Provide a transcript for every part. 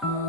เ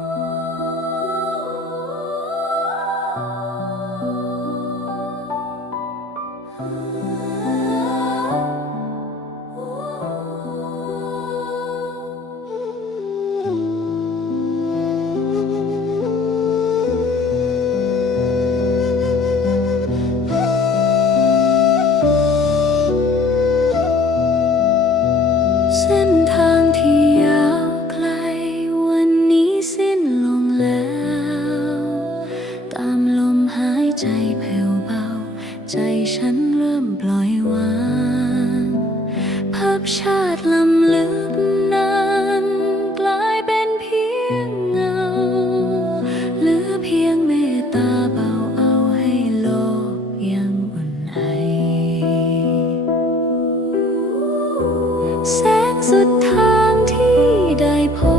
ภาพชาติลำลึกนั้นกลายเป็นเพียงเงาเหลือเพียงเมตตาเบาเอาให้โลกยังอุ่นไอแสงสุดทางที่ได้พบ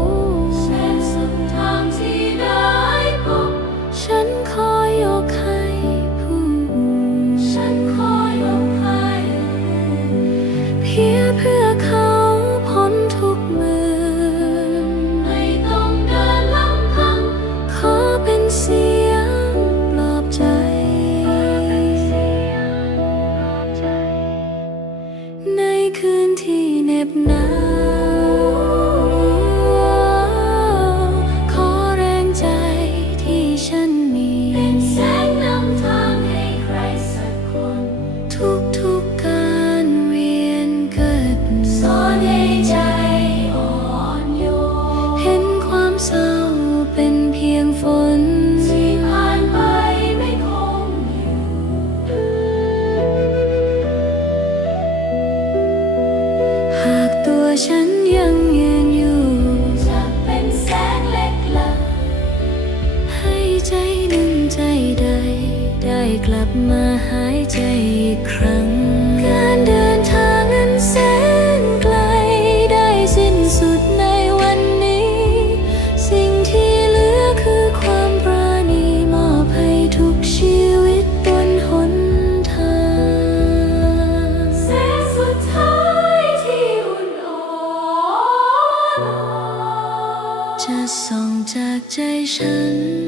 คืนที่เหน็บหนาวขอแรงใจที่ฉันมี เป็นแสงนำทางให้ใครสักคนทุก ฉันยังยืนอยู่จะเป็นแสงเล็กลับให้ใจหนึ่งใจใด ได้กลับมาหายใจอีกครั้ง จะส่องจากใจฉัน